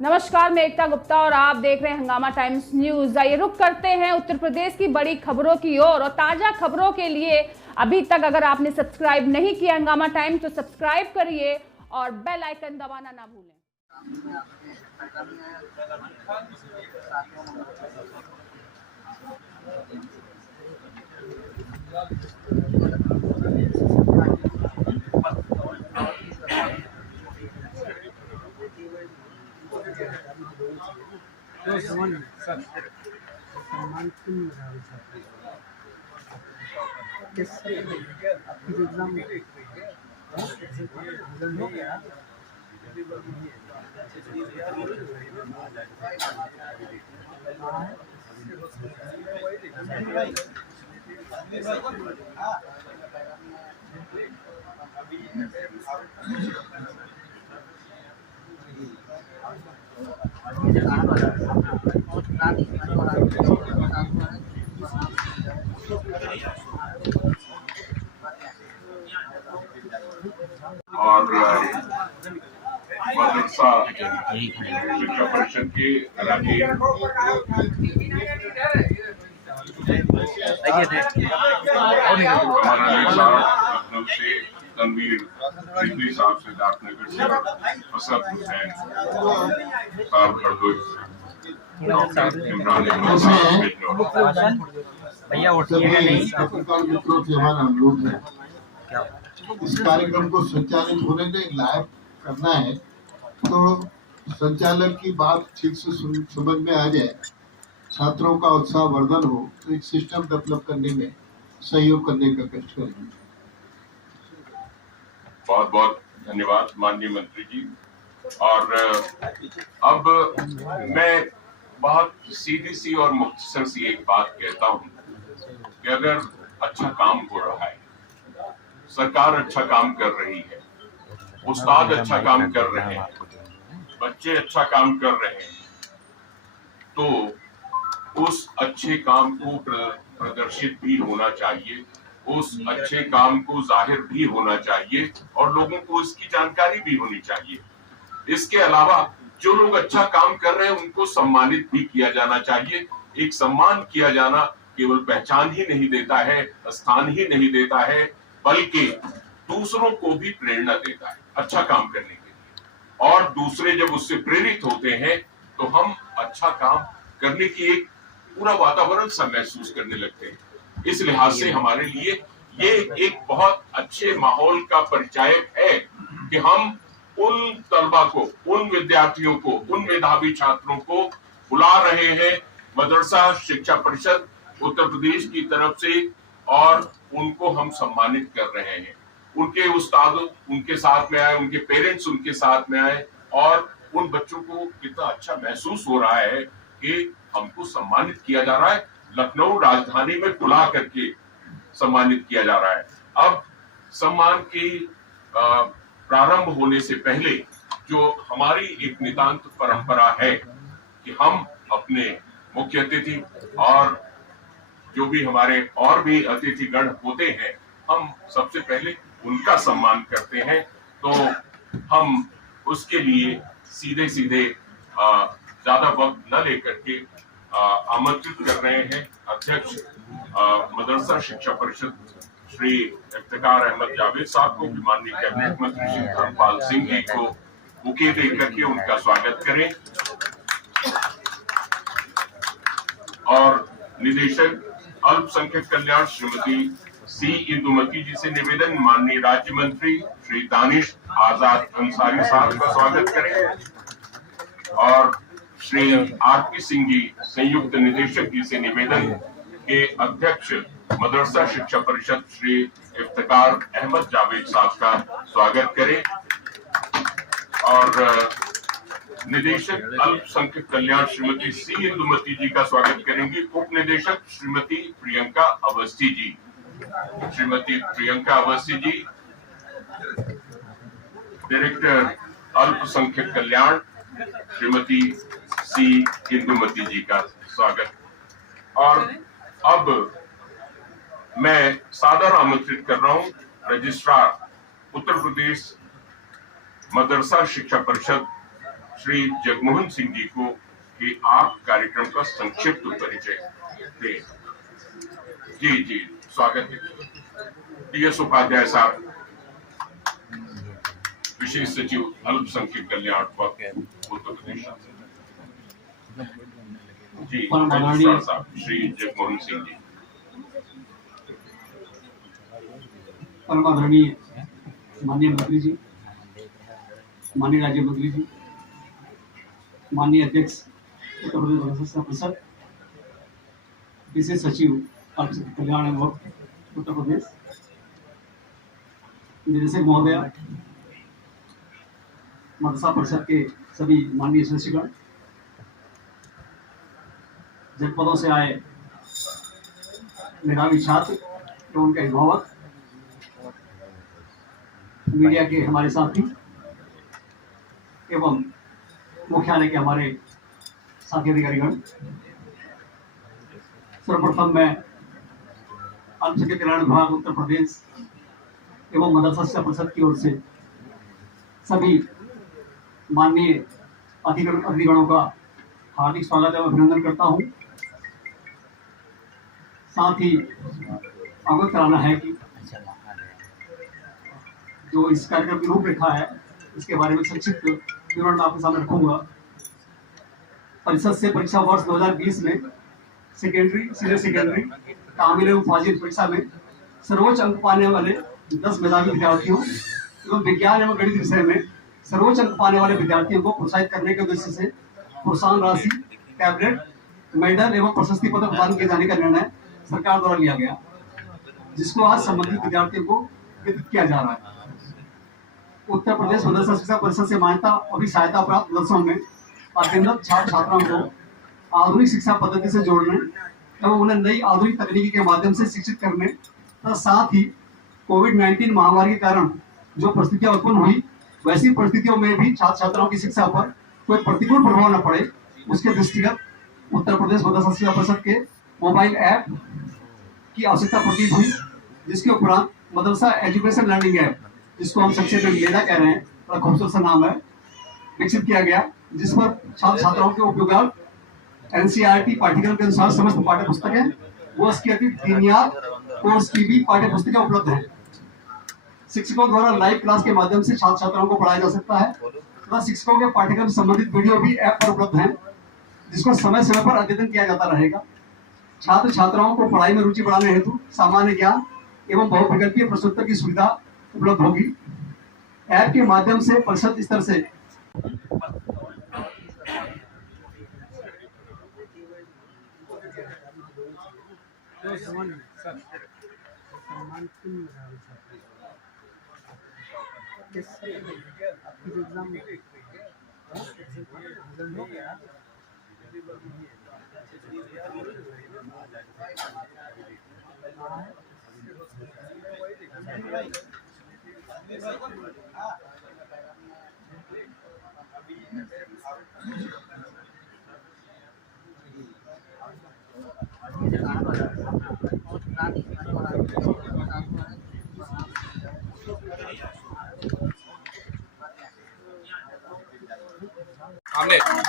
नमस्कार, मैं एकता गुप्ता और आप देख रहे हैं हंगामा टाइम्स न्यूज। आइए रुक करते हैं उत्तर प्रदेश की बड़ी खबरों की ओर और ताजा खबरों के लिए अभी तक अगर आपने सब्सक्राइब नहीं किया हंगामा टाइम्स तो सब्सक्राइब करिए और बेल आइकन दबाना ना भूलें। और मदरसा शिक्षा परिषद के राजीव लखनऊ से, तनवीर रिजवी साहब सिद्धार्थनगर से, असद हुसैन साहब हरदोई से, इमरान भैया उठिएगा नहीं। मित्रों से हमारा अनुरोध है, इस कार्यक्रम को संचालित होने में लाइव करना है तो संचालक की बात ठीक से समझ में आ जाए, छात्रों का उत्साह वर्धन हो तो एक सिस्टम डेवलप करने में सहयोग करने का कष्ट करेंगे। बहुत बहुत धन्यवाद माननीय मंत्री जी। और अब मैं बहुत सीधी सी और मुख्तसर सी एक बात कहता हूँ कि अगर अच्छा काम हो रहा है, सरकार अच्छा काम कर रही है, उस्ताद अच्छा काम कर रहे हैं, बच्चे अच्छा काम कर रहे हैं, तो उस अच्छे काम को प्रदर्शित भी होना चाहिए, उस अच्छे काम को जाहिर भी होना चाहिए और लोगों को इसकी जानकारी भी होनी चाहिए। इसके अलावा जो लोग अच्छा काम कर रहे हैं उनको सम्मानित भी किया जाना चाहिए। एक सम्मान किया जाना केवल पहचान ही नहीं देता है, स्थान ही नहीं देता है, बल्कि दूसरों को भी प्रेरणा देता है अच्छा काम करने के लिए। और दूसरे जब उससे प्रेरित होते हैं तो हम अच्छा काम करने की एक पूरा वातावरण सा महसूस करने लगते हैं। इस लिहाज से हमारे लिए ये एक बहुत अच्छे माहौल का परिचायक है कि हम उन तलबा को, उन विद्यार्थियों को, उन मेधावी छात्रों को बुला रहे हैं मदरसा शिक्षा परिषद उत्तर प्रदेश की तरफ से और उनको हम सम्मानित कर रहे हैं। उनके उस्ताद उनके साथ में आए, उनके पेरेंट्स उनके साथ में आए और उन बच्चों को कितना अच्छा महसूस हो रहा है कि हमको सम्मानित किया जा रहा है, लखनऊ राजधानी में बुला करके सम्मानित किया जा रहा है। अब सम्मान की प्रारंभ होने से पहले जो हमारी एक नितांत परंपरा है कि हम अपने मुख्य अतिथि और जो भी हमारे और भी अतिथिगण होते हैं, हम सबसे पहले उनका सम्मान करते हैं। तो हम उसके लिए सीधे सीधे ज्यादा वक्त न लेकर के आमंत्रित कर रहे हैं अध्यक्ष मदरसा शिक्षा परिषद श्री इफ्तिकार अहमद जावेद साहब को, माननीय कैबिनेट मंत्री श्री धर्मपाल सिंह जी को बुके देकर के उनका स्वागत करें। और निदेशक अल्पसंख्यक कल्याण श्रीमती सी इंदुमती जी से निवेदन, माननीय राज्य मंत्री श्री दानिश आजाद अंसारी साहब का स्वागत करें। और श्री आरपी सिंह जी संयुक्त निदेशक जी से निवेदन के अध्यक्ष मदरसा शिक्षा परिषद श्री इफ्तिकार अहमद जावेद साहब का स्वागत करें। और निदेशक अल्पसंख्यक कल्याण श्रीमती सी इंदुमती जी का स्वागत करेंगी उप निदेशक श्रीमती प्रियंका अवस्थी जी। श्रीमती प्रियंका अवस्थी जी डायरेक्टर अल्पसंख्यक कल्याण श्रीमती सी इंदुमती जी का स्वागत। और अब मैं सादर आमंत्रित कर रहा हूं रजिस्ट्रार उत्तर प्रदेश मदरसा शिक्षा परिषद श्री जगमोहन सिंह जी को कि आप कार्यक्रम का संक्षिप्त परिचय दें। जी स्वागत है। टीएस उपाध्याय साहब, विशेष सचिव अल्पसंख्यक कल्याण उत्तर प्रदेश। जी साहब, श्री जगमोहन सिंह जी। परम आदरणीय माननीय मंत्री जी, माननीय राज्य मंत्री जी, माननीय अध्यक्ष उत्तर प्रदेश भाजपा परिषद, विशेष सचिव अल्पसंख्यक कल्याण एवं उत्तर प्रदेश, निदेशक महोदय, मदरसा परिषद के सभी माननीय सदस्यगण, जनपदों से आए मेधावी छात्र एवं उनके अभिभावक, मीडिया के हमारे साथी एवं मुख्यालय के हमारे साथी अधिकारीगण, सर्वप्रथम मैं अल्पसंख्यक कल्याण विभाग उत्तर प्रदेश एवं मदरसा शिक्षा परिषद की ओर से सभी माननीय अधिगणों का हार्दिक स्वागत एवं अभिनंदन करता हूं। साथ ही अवगत कराना है कि जो इस कार्यक्रम की रूपरेखा है इसके बारे में संक्षिप्त विवरण आपके सामने रखूंगा। परिषद से परीक्षा वर्ष 2020 में सेकेंडरी, सीनियर सेकेंडरी, तामील एवं फाजिल परीक्षा में सर्वोच्च अंक पाने वाले 10 मेधावी विद्यार्थियों एवं विज्ञान एवं गणित विषय में सर्वोच्च अंक पाने वाले विद्यार्थियों को प्रोत्साहित करने के उद्देश्य से प्रोत्साहन राशि, टैबलेट, मेडल एवं प्रशस्ति पत्र प्रदान किए जाने का निर्णय सरकार द्वारा लिया गया, जिसको आज संबंधित विद्यार्थियों को वितरित किया जा रहा है। उत्तर प्रदेश मदरसा शिक्षा परिषद से मान्यता अभी सहायता प्राप्त मदरसों में अध्ययनरत छात्र छात्राओं को आधुनिक शिक्षा पद्धति से जोड़ने एवं उन्हें नई आधुनिक तकनीकी के माध्यम से शिक्षित करने तथा साथ ही कोविड-19 महामारी के कारण जो परिस्थितियां उत्पन्न हुई, वैसी परिस्थितियों में भी छात्र छात्राओं की शिक्षा पर कोई प्रतिकूल प्रभाव न पड़े, उसके दृष्टिगत उत्तर प्रदेश मदरसा शिक्षा परिषद के मोबाइल ऐप की आवश्यकता प्रतीत हुई, जिसके उपरांत मदरसा एजुकेशन लर्निंग ऐप, जिसको हम संक्षेप में मेला कह रहे हैं, बड़ा खूबसूरत सा नाम है, विकसित किया गया, जिस पर छात्र छात्राओं के उपयोग एनसीईआरटी पाठ्यक्रम के अनुसार समस्त पाठ्य पुस्तकें व इसके अतिरिक्त दीनियात कोर्स की भी पाठ्य पुस्तकें उपलब्ध हैं। शिक्षकों द्वारा लाइव क्लास के माध्यम से छात्र छात्राओं को पढ़ाया जा सकता है तथा शिक्षकों के पाठ्यक्रम संबंधित वीडियो भी ऐप पर उपलब्ध हैं, जिसको समय समय पर अध्ययन किया जाता रहेगा। छात्र छात्राओं को पढ़ाई में रुचि बढ़ाने हेतु सामान्य ज्ञान एवं बहुविकल्पीय प्रश्नोत्तर की सुविधा उपलब्ध होगी। ऐप के माध्यम से परिषद स्तर से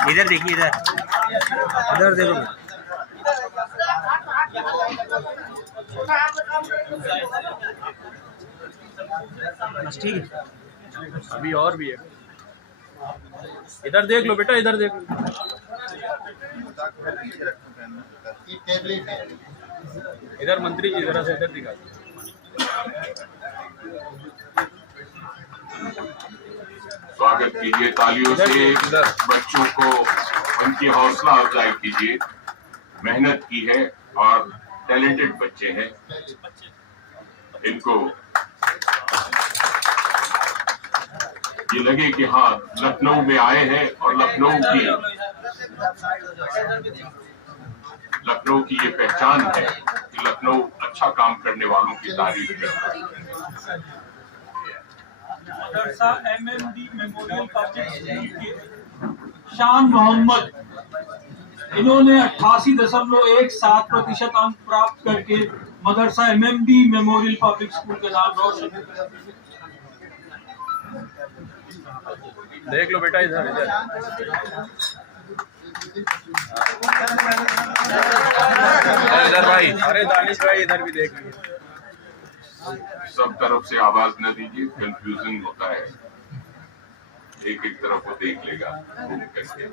इधर देखिए, इधर देखो। ठीक है, अभी और भी है। इधर देख लो बेटा, इधर देख लो। इधर मंत्री जी जरा से इधर दिखा। स्वागत कीजिए तालियों से बच्चों को, उनकी हौसला अफजाई कीजिए। मेहनत की है और टैलेंटेड बच्चे हैं, इनको ये लगे कि हाँ लखनऊ में आए हैं और लखनऊ की ये पहचान है कि लखनऊ अच्छा काम करने वालों की तारीफ करता है। मदरसा एमएमडी मेमोरियल पब्लिक स्कूल के शान मोहम्मद, इन्होंने 88.17% अंक प्राप्त करके मदरसा एमएमडी मेमोरियल पब्लिक स्कूल के नाम रोशन किया। देख लो बेटा इधर इधर इधर भाई, अरे दानिश भाई इधर भी देख लीजिए। सब तरफ से आवाज न दीजिए, कंफ्यूजन होता है, एक एक तरफ को देख लेगा घूम करके।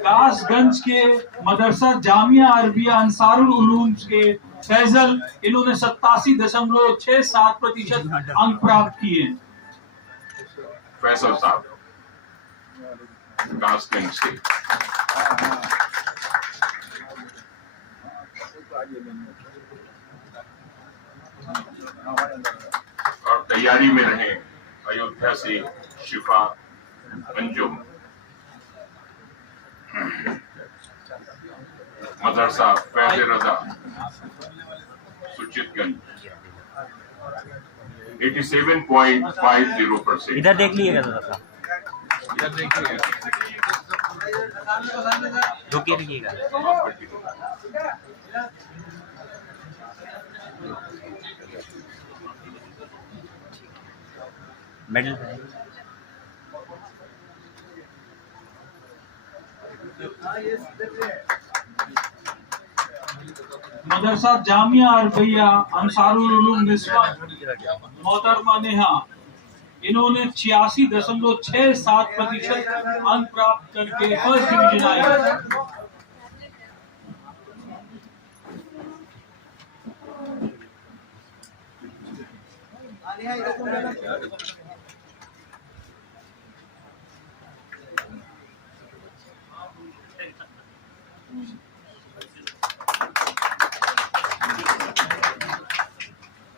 कासगंज के मदरसा जामिया अरबिया अंसारुल उलूम के फैजल, इन्होंने 87.67% अंक प्राप्त किए। फैसल साहब कासगंज से। और तैयारी में रहे अयोध्या से शिफा अंजुम, मदरसा फैज रजा सुचितगंज 87.50%। इधर देख लीजिएगा थोड़ा सा, इधर देखिए, रुकिए रहिएगा। मेडल मदरसा जामिया अरबिया अंसारुल उलूम निस्वा मोहतरमा नेहा, इन्होंने 86.67% अंक प्राप्त करके फर्स्ट डिवीजन आई।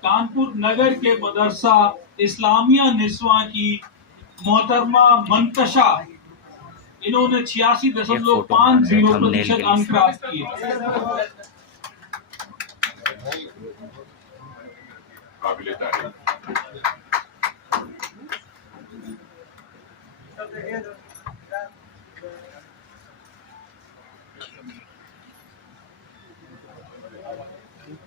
कानपुर नगर के मदरसा इस्लामिया निस्वा की मोहतरमा मंतशा, इन्होंने 86.50% अंक प्राप्त किए। काबिले तारीफ।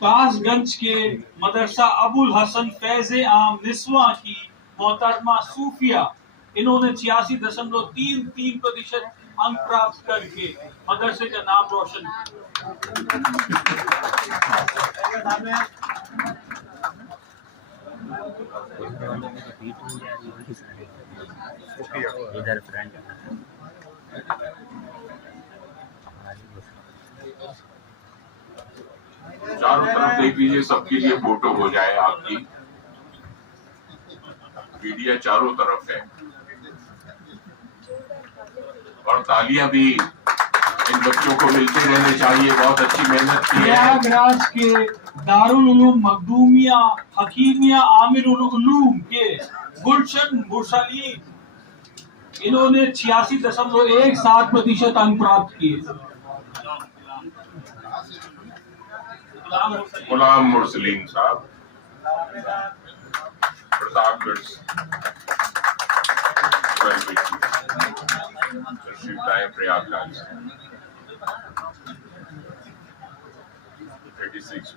कासगंज के मदरसा अबुल हसन फैज आम निस्वा की मोहतरमा सूफिया, इन्होंने 86.33% अंक प्राप्त करके मदरसे का नाम रोशन इधर फ्रंट चारों तरफ देख लीजिए, सबके लिए फोटो हो जाए आपकी। मीडिया चारों तरफ है और तालियां भी इन बच्चों को मिलते रहने चाहिए, बहुत अच्छी मेहनत की है। प्रयागराज के दारुल उलूम मखदूमिया हकीमिया आमिरुल उलूम के गुलशन मुरसलीन, इन्होंने 86.17% अंक प्राप्त किए। गुलाम मुरसलीन साहब प्रतापगढ़ प्रयागराज 36.17।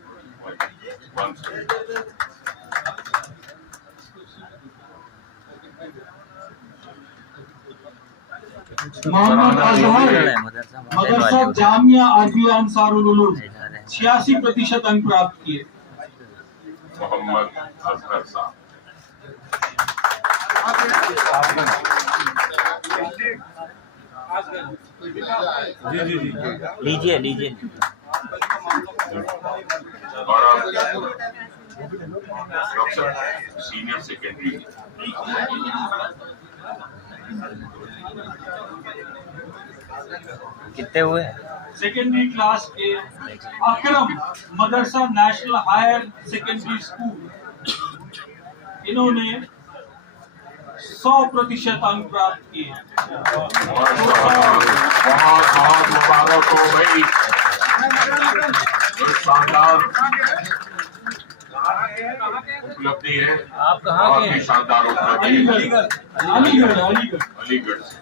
मोहम्मद अजहर मदरसा जामिया अरबिया अंसारुल उलूम 86% अंक प्राप्त किए। मोहम्मद अजहर साहब लीजिए लीजिए। और अब डॉक्टर सीनियर सेकेंडरी कितने हुए? सेकेंडरी क्लास के अकरम मदरसा नेशनल हायर सेकेंडरी स्कूल, इन्होंने 100% अंक प्राप्त किए। बहुत बहुत मुबारक हो भाई, शानदार उपलब्धि है। आप कहाँ बहुत के ही हैं? शानदार उपलब्धि है। अलीगढ़ अलीगढ़ से।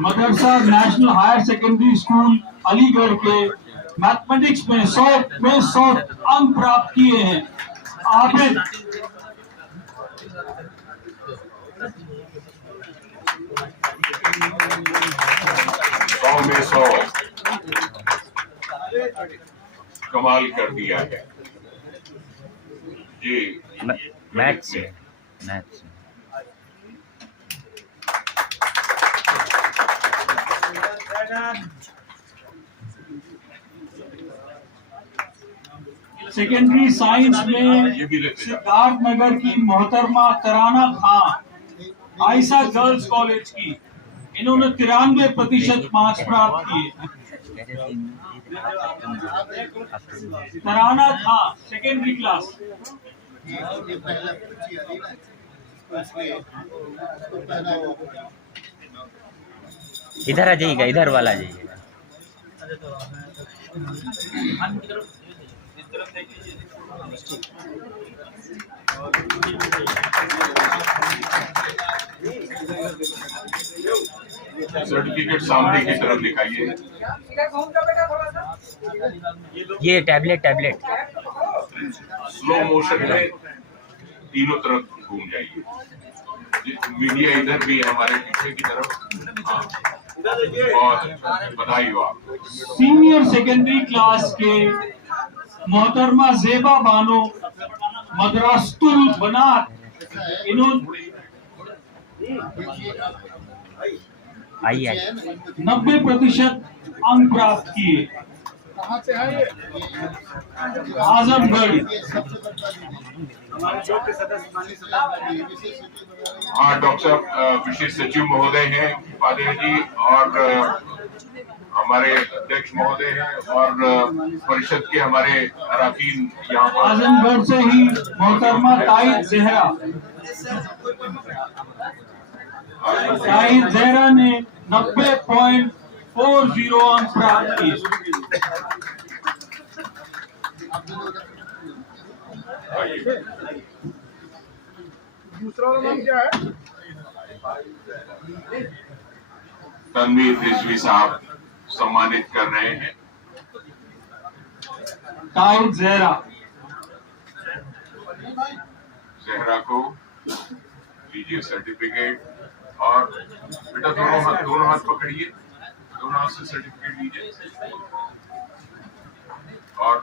Madrasa national higher secondary school Aligarh के मैथमेटिक्स में 100 अंक प्राप्त किए हैं आबिद। में 100 कमाल कर दिया है जी। मैथ्स में सेकेंडरी साइंस में सिद्धार्थ नगर की मोहतरमा तराना खान आयशा गर्ल्स कॉलेज की, इन्होंने 93% मार्क्स प्राप्त किए। तराना खान सेकेंडरी क्लास। इधर आ जाइएगा, इधर वाला जाइएगा। सर्टिफिकेट सामने की तरफ दिखाइए। ये टैबलेट स्लो मोशन में तीनों तरफ घूम जाइए। मीडिया इधर भी है हमारे पीछे की तरफ। हाँ। और बधाई हो आप। सीनियर सेकेंडरी क्लास के मोहतरमा जेबा बानो मदरासतुल बनात, इन्होंने आइए 90% अंक प्राप्त किए। आजमगढ़। हाँ, डॉक्टर साहब विशेष सचिव महोदय हैं उपाध्याय जी, और हमारे अध्यक्ष महोदय हैं, और परिषद के हमारे अराकीन यहाँ पर। आजमगढ़ से ही मोहतरमा ताइद जहरा ने 90.40 अंक प्राप्त किए। दूसरा नाम क्या है? तनवीर रिजवी साहब सम्मानित कर रहे हैं। ताइद जहरा को लीजिए सर्टिफिकेट, और बेटा दोनों हाथ पकड़िए, दोनों हाथ से सर्टिफिकेट लीजिए। और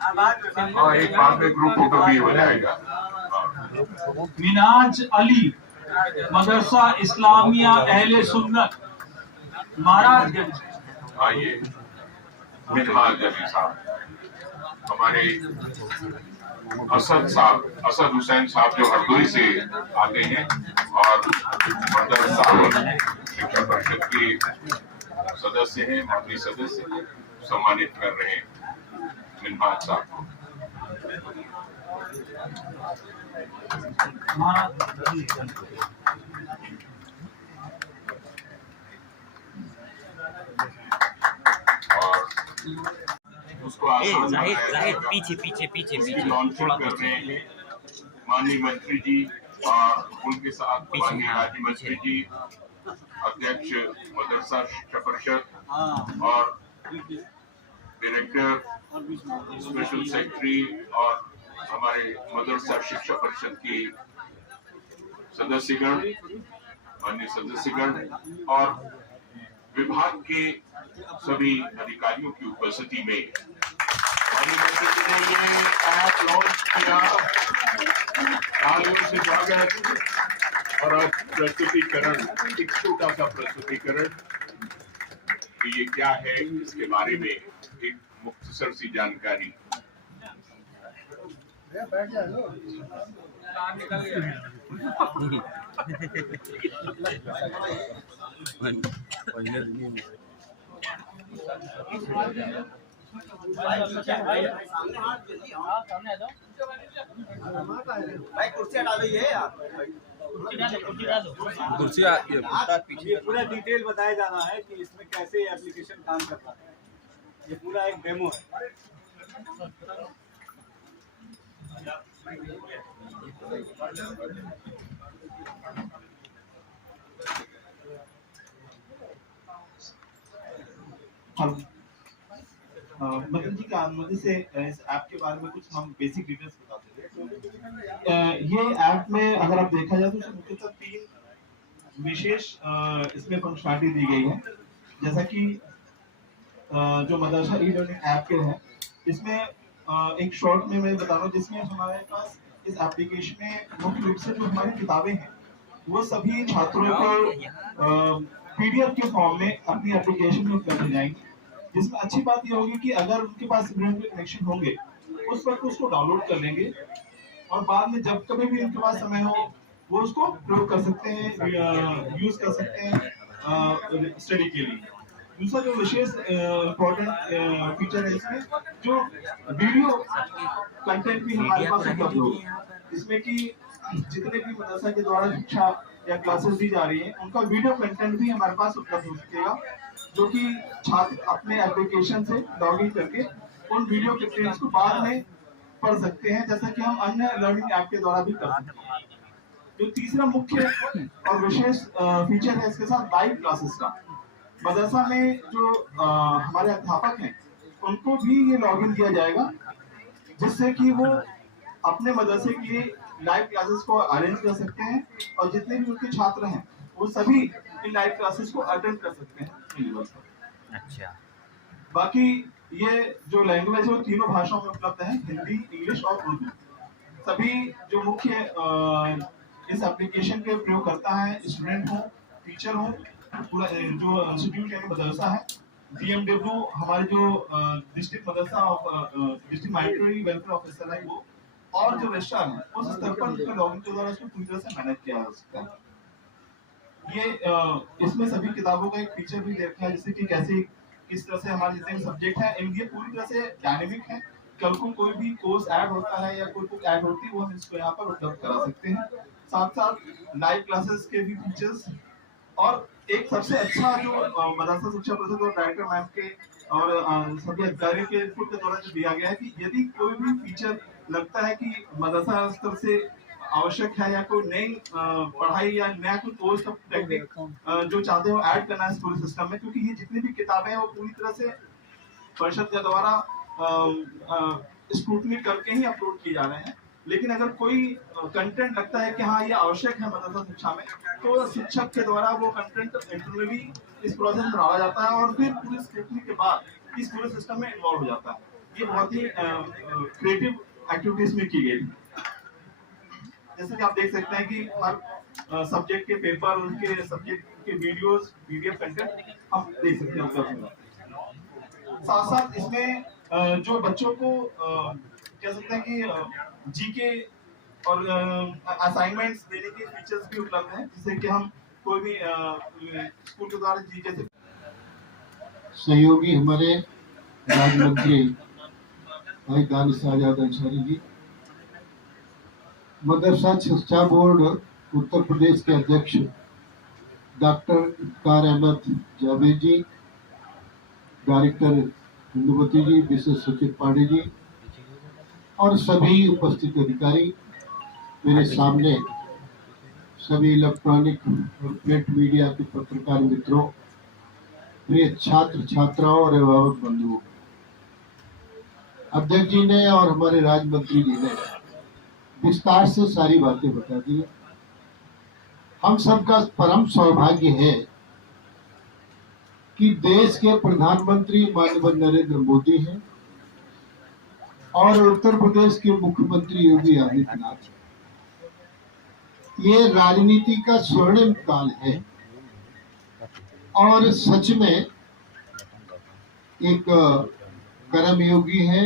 हाँ, एक बाद में ग्रुप फोटो भी हो जाएगा। मिनाज अली मदरसा इस्लामिया अहले सुन्नत महाराजगंज। आइए मिनहाज अली साहब, हमारे असद हुसैन साहब जो हरदोई से आते हैं और मदरसा शिक्षा परिषद के सदस्य हैं, माननीय सदस्य, सम्मानित कर रहे हैं मिनहाज साहब को। और उसको जाहिद पीछे लॉन्चिंग कर रहे हैं माननीय मंत्री जी, और उनके साथ माननीय राज्य मंत्री जी, अध्यक्ष मदरसा शिक्षा परिषद और डायरेक्टर, स्पेशल सेक्रेटरी, और हमारे मदरसा शिक्षा परिषद के सदस्यगण, माननीय सदस्यगण, और विभाग के सभी अधिकारियों की उपस्थिति में माननीय मंत्री जी ने ये ऐप लॉन्च किया। तालियों से स्वागत। और अब प्रस्तुतिकरण, एक छोटा सा प्रस्तुतिकरण कि ये क्या है, इसके बारे में एक मुख्तसर सी जानकारी। भाई कुर्सी हटा दो, ये कुर्सी पूरा डिटेल बताया जाना है कि इसमें कैसे ये एप्लीकेशन काम करता है। ये पूरा एक डेमो है। मदन जी का अनुमति से इस ऐप के बारे में कुछ हम बेसिक डिटेल्स बताते हैं। ये ऐप में अगर आप देखा जाए तो मुख्यतः 3 विशेष इसमें फंक्शनलिटी दी गई है। जैसा कि जो मदरसा ई लर्निंग ऐप के हैं, इसमें एक शॉर्ट में मैं बता रहा हूँ, जिसमें हमारे पास इस एप्लीकेशन में मुख्य रूप से जो हमारी किताबें हैं वो सभी छात्रों को पीडीएफ के फॉर्म में अपनी एप्लीकेशन में उपलब्ध हो जाएंगी। जिसमें अच्छी बात ये होगी कि अगर उनके पास इंटरनेट के कनेक्शन होंगे उस वक्त उसको डाउनलोड कर लेंगे और बाद में जब कभी भी उनके पास समय हो वो उसको प्रयोग कर सकते हैं, यूज कर सकते हैं स्टडी के लिए। दूसरा जो विशेष इम्पोर्टेंट फीचर है इसमें, जो वीडियो कंटेंट भी हमारे पास उपलब्ध होगा, जिसमें कि जितने भी मदरसा के द्वारा शिक्षा या क्लासेस दी जा रही है उनका वीडियो कंटेंट भी हमारे पास उपलब्ध हो सकेगा, जो कि छात्र अपने एप्लीकेशन से लॉगिन करके उन वीडियो कंटेंट्स को बाद में पढ़ सकते हैं, जैसा कि हम अन्य लर्निंग ऐप के द्वारा भी कर सकते हैं। जो तीसरा मुख्य और विशेष फीचर है इसके साथ लाइव क्लासेस का। मदरसा में जो हमारे अध्यापक हैं उनको भी ये लॉगिन दिया जाएगा, जिससे कि वो अपने मदरसे की लाइव क्लासेस को अरेंज कर सकते हैं और जितने भी उनके छात्र हैं वो सभी इन लाइव क्लासेस को अटेंड कर सकते हैं। अच्छा, बाकी ये जो लैंग्वेज है वो तीनों भाषाओं में उपलब्ध है, हिंदी, इंग्लिश और उर्दू। सभी जो मुख्य इस एप्लीकेशन के प्रयोग करता है, स्टूडेंट हो, टीचर हो, पूरा जो इंस्टीट्यूट यानी मदरसा है, DMW हमारे जो डिस्ट्रिक्ट मदरसा डिस्ट्रिक्ट माइनॉरिटी वेलफेयर ऑफिसर है वो, और जो रजिस्ट्रार है उस स्तर पर लॉगिन के द्वारा इसको पूरी तरह से मैनेज किया जा सकता है। ये इसमें सभी किताबों का एक फीचर भी देखा है, जैसे कि कैसे किस तरह से हमारे जितने सब्जेक्ट है ये पूरी तरह से डायनेमिक है। कल को कोई भी कोर्स ऐड होता है या कोई बुक ऐड होती है वो हम इसको यहाँ पर उपलब्ध करा सकते हैं। साथ साथ लाइव क्लासेस के भी फीचर्स, और एक सबसे अच्छा जो मदरसा शिक्षा परिषद और डायरेक्टर मैम के और सभी अधिकारियों के इनपुट के द्वारा जो दिया गया है कि यदि कोई भी फीचर लगता है कि मदरसा स्तर से आवश्यक है या कोई नई पढ़ाई या नया कोई कोर्स का टेक्निक जो चाहते हो ऐड करना है इस पूरे सिस्टम में, क्योंकि ये जितनी भी किताबें हैं वो पूरी तरह से परिषद के द्वारा स्क्रूटनी करके ही अपलोड किए जा रहे हैं। लेकिन अगर कोई कंटेंट लगता है कि हाँ ये आवश्यक है मदरसा शिक्षा में, तो शिक्षक के द्वारा वो कंटेंट इंटरनली इस प्रोसेस में डाला जाता है और फिर पूरी स्क्रूटनी के बाद इस पूरे सिस्टम में इन्वॉल्व हो जाता है। ये बहुत ही क्रिएटिव एक्टिविटीज में की गई। जैसे कि आप देख सकते हैं कि हर सब्जेक्ट के पेपर, उनके सब्जेक्ट के वीडियोस, PDF कंटेंट हम देख सकते हैं। साथ साथ इसमें जो बच्चों को कह सकते हैं कि जीके और असाइनमेंट्स देने के फीचर्स भी उपलब्ध हैं, जिससे कि हम कोई भी स्कूल के द्वारा जीके से सहयोगी हमारे राज्य मंत्री भाई दानिश आजाद अंसारी जी, मदरसा शिक्षा बोर्ड उत्तर प्रदेश के अध्यक्ष डॉक्टर इफ्तार अहमद जावेद जी, डायरेक्टर इंदुमती जी, विशेष सचिव पांडे जी और सभी उपस्थित अधिकारी, मेरे सामने सभी इलेक्ट्रॉनिक और प्रिंट मीडिया के पत्रकार मित्रों, प्रिय छात्र छात्राओं और अभिभावक बंधुओं, अध्यक्ष जी ने और हमारे राज्य मंत्री जी ने विस्तार से सारी बातें बता दी। हम सबका परम सौभाग्य है कि देश के प्रधानमंत्री माननीय नरेंद्र मोदी हैं और उत्तर प्रदेश के मुख्यमंत्री योगी आदित्यनाथ। ये राजनीति का स्वर्णिम काल है और सच में एक कर्म योगी है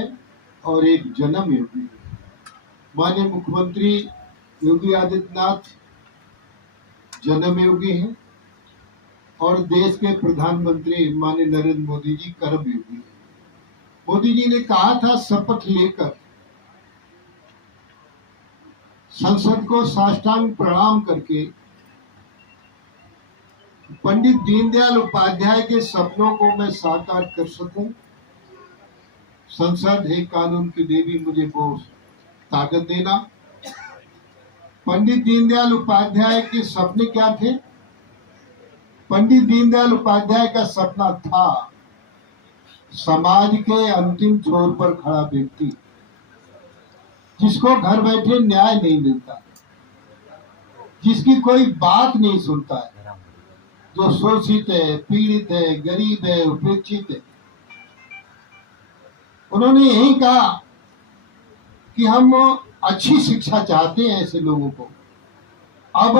और एक जन्म योगी है। माननीय मुख्यमंत्री योगी आदित्यनाथ जन्म योगी हैं और देश के प्रधानमंत्री माननीय नरेंद्र मोदी जी कर्म योगी हैं। मोदी जी ने कहा था शपथ लेकर संसद को साष्टांग प्रणाम करके पंडित दीनदयाल उपाध्याय के सपनों को मैं साकार कर सकूं। संसद है कानून की देवी, मुझे वो ताकत देना। पंडित दीनदयाल उपाध्याय के सपने क्या थे? पंडित दीनदयाल उपाध्याय का सपना था समाज के अंतिम छोर पर खड़ा व्यक्ति, जिसको घर बैठे न्याय नहीं मिलता, जिसकी कोई बात नहीं सुनता है, जो शोषित है, पीड़ित है, गरीब है, उपेक्षित है। उन्होंने यही कहा कि हम अच्छी शिक्षा चाहते हैं ऐसे लोगों को। अब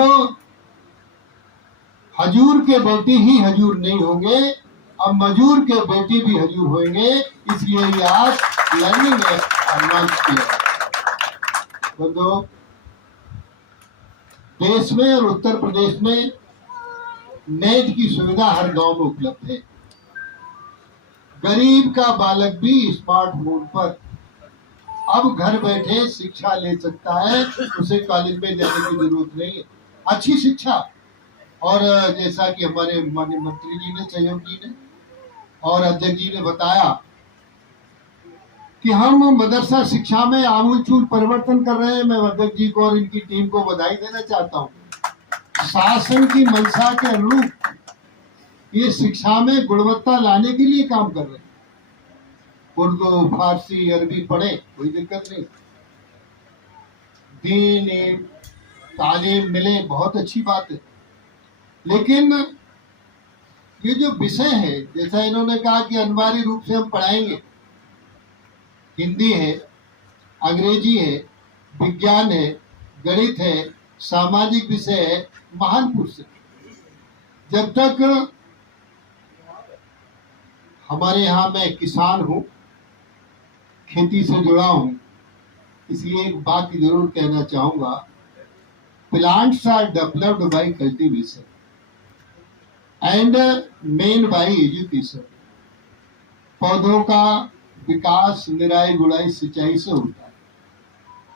हजूर के बेटे ही हजूर नहीं होंगे, अब मजूर के बेटे भी हजूर होंगे, इसलिए ये आज लर्निंग लॉन्च किया। बंधुओं, देश में और उत्तर प्रदेश में नेट की सुविधा हर गांव में उपलब्ध है। गरीब का बालक भी स्मार्टफोन पर अब घर बैठे शिक्षा ले सकता है, उसे कॉलेज में जाने की जरूरत नहीं है। अच्छी शिक्षा। और जैसा कि हमारे माननीय मंत्री जी ने, सहयोग जी ने और अध्यक्ष जी ने बताया कि हम मदरसा शिक्षा में आमूलचूल परिवर्तन कर रहे हैं। मैं अध्यक्ष जी को और इनकी टीम को बधाई देना चाहता हूँ। शासन की मंशा के अनुरूप ये शिक्षा में गुणवत्ता लाने के लिए काम कर रहे हैं। उर्दू, फारसी, अरबी पढ़े, कोई दिक्कत नहीं। दीन तालीम मिले, बहुत अच्छी बात है। लेकिन ये जो विषय है, जैसा इन्होंने कहा कि अनिवार्य रूप से हम पढ़ाएंगे, हिंदी है, अंग्रेजी है, विज्ञान है, गणित है, सामाजिक विषय है, महान पुरुष है। जब तक हमारे यहाँ मैं किसान हूँ, खेती से जुड़ा हूँ, इसलिए एक बात जरूर कहना चाहूंगा। Plants are developed by cultivation and men by education. पौधों का विकास निराई गुड़ाई सिंचाई से होता है।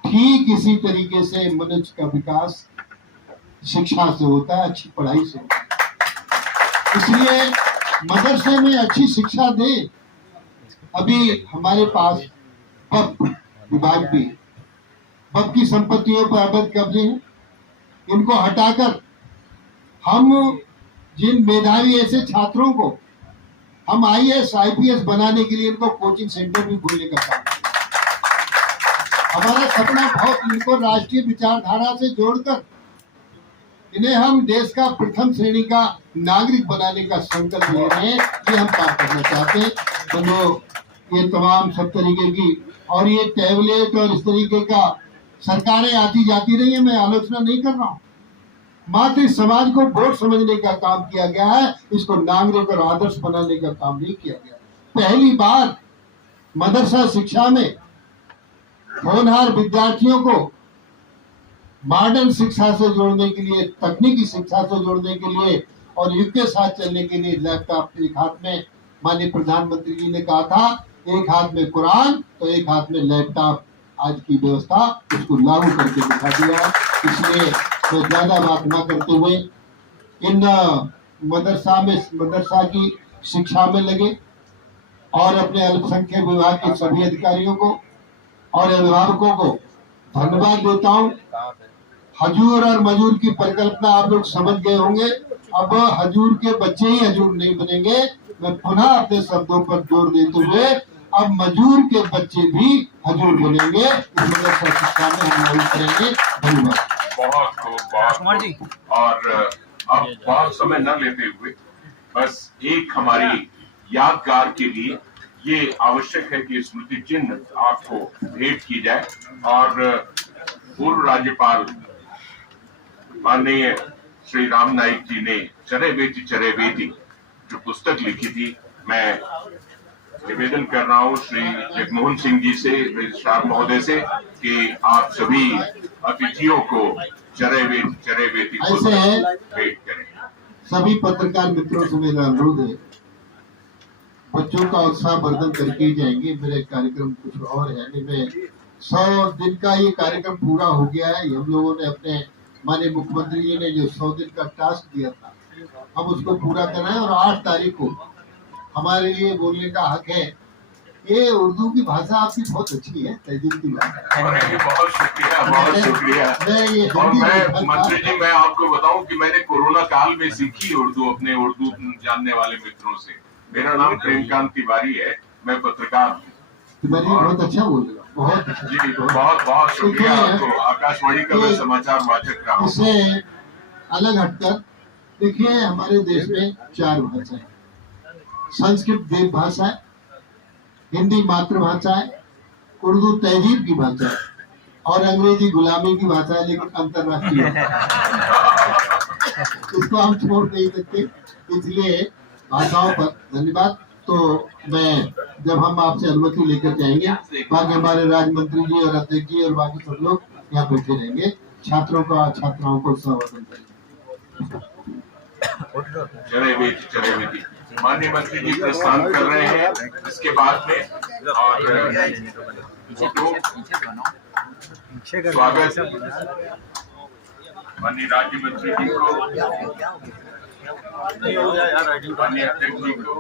ठीक इसी तरीके से मनुष्य का विकास शिक्षा से होता है, अच्छी पढ़ाई से होता है। इसलिए मदरसे में अच्छी शिक्षा दे। अभी हमारे पास वक्फ विभाग भी, वक्फ की संपत्तियों पर अवैध कब्जे हैं। इनको हटाकर हम जिन मेधावी ऐसे छात्रों को हम IAS IPS बनाने के लिए इनको कोचिंग सेंटर भी खोलने का काम। हमारा सपना बहुत, इनको राष्ट्रीय विचारधारा से जोड़कर इन्हें हम देश का प्रथम श्रेणी का नागरिक बनाने का संकल्प ले रहे हैं। ये हम काम करना चाहते हैं। तो ये तमाम सब तरीके की, और ये टैबलेट और इस तरीके का सरकारें आती जाती रही है, मैं आलोचना नहीं कर रहा हूँ। मात्र इस समाज को वोट समझने का काम किया गया है, इसको नागरिक और आदर्श बनाने का काम नहीं किया गया। पहली बार मदरसा शिक्षा में होनहार विद्यार्थियों को मॉडर्न शिक्षा से जोड़ने के लिए, तकनीकी शिक्षा से जोड़ने के लिए और युग के साथ चलने के लिए लैपटॉप एक हाथ में, माननीय प्रधानमंत्री जी ने कहा था एक हाथ में कुरान तो एक हाथ में लैपटॉप। आज की व्यवस्था उसको लागू करके दिखा दिया। इसलिए तो ज्यादा बात न करते हुए इन मदरसा की शिक्षा में लगे और अपने अल्पसंख्यक विभाग के सभी अधिकारियों को और अभिभावकों को धन्यवाद देता हूँ। हजूर और मजूर की परिकल्पना आप लोग समझ गए होंगे। अब हजूर के बच्चे ही हजूर नहीं बनेंगे। मैं पुनः अपने शब्दों पर जोर देते हुए अब मजूर के बच्चे भी हजूर बनेंगे। इस मदरसा शिक्षा में हम लागू करेंगे। धन्यवाद। बहुत और अब बहुत समय न लेते हुए बस एक हमारी यादगार के लिए ये आवश्यक है कि स्मृति चिन्ह आपको भेंट की जाए। और पूर्व राज्यपाल माननीय श्री राम नाईक जी ने चरे बेटी जो पुस्तक लिखी थी, मैं निवेदन कर रहा हूँ श्री जगमोहन सिंह जी से, रजिस्ट्रार महोदय से, कि आप सभी अतिथियों को चरे बेटी भेंट करें। सभी पत्रकार मित्रों से मेरा अनुरोध है, बच्चों का उत्साह वर्धन करके ही जाएंगे। मेरे कार्यक्रम कुछ और है नहीं। मैं 100 दिन का ये कार्यक्रम पूरा हो गया है। हम लोगों ने अपने माननीय मुख्यमंत्री जी ने जो 100 दिन का टास्क दिया था, हम उसको पूरा करना है। और 8 तारीख को हमारे लिए बोलने का हक है ये उर्दू की भाषा आपकी बहुत अच्छी है, तहजीब की भाषा। अरे बहुत शुक्रिया, बहुत शुक्रिया। और मैं मंत्री जी, मैं आपको बताऊं कि मैंने कोरोना काल में सीखी उर्दू अपने उर्दू जानने वाले मित्रों से। मेरा नाम प्रेमकांत तिवारी है, मैं पत्रकार हूँ। तिवारी बहुत अच्छा बोल रहे हो, बहुत अच्छा। जी बहुत बहुत शुक्रिया आपको। आकाशवाणी का मैं समाचार वाचक रहा हूँ। इससे अलग हटकर देखिए, हमारे देश में 4 भाषाएं, संस्कृत देव भाषा है, हिंदी मातृभाषा है, उर्दू तहजीब की भाषा है और अंग्रेजी गुलामी की भाषा है, लेकिन अंतर्राष्ट्रीय इसको हम छोड़ नहीं सकते। इसलिए भाषाओं पर धन्यवाद। तो मैं जब हम आपसे अनुमति लेकर जाएंगे, बाकी हमारे राज्य मंत्री जी और अध्यक्ष जी और बाकी सब लोग यहाँ बैठे रहेंगे, छात्राओं को संवर्धन करेंगे। चले बेटी। माननीय मंत्री जी प्रस्थान कर रहे हैं। इसके बाद में और स्वागत माननीय राज्य मंत्री जी को, माननीय अध्यक्ष जी को।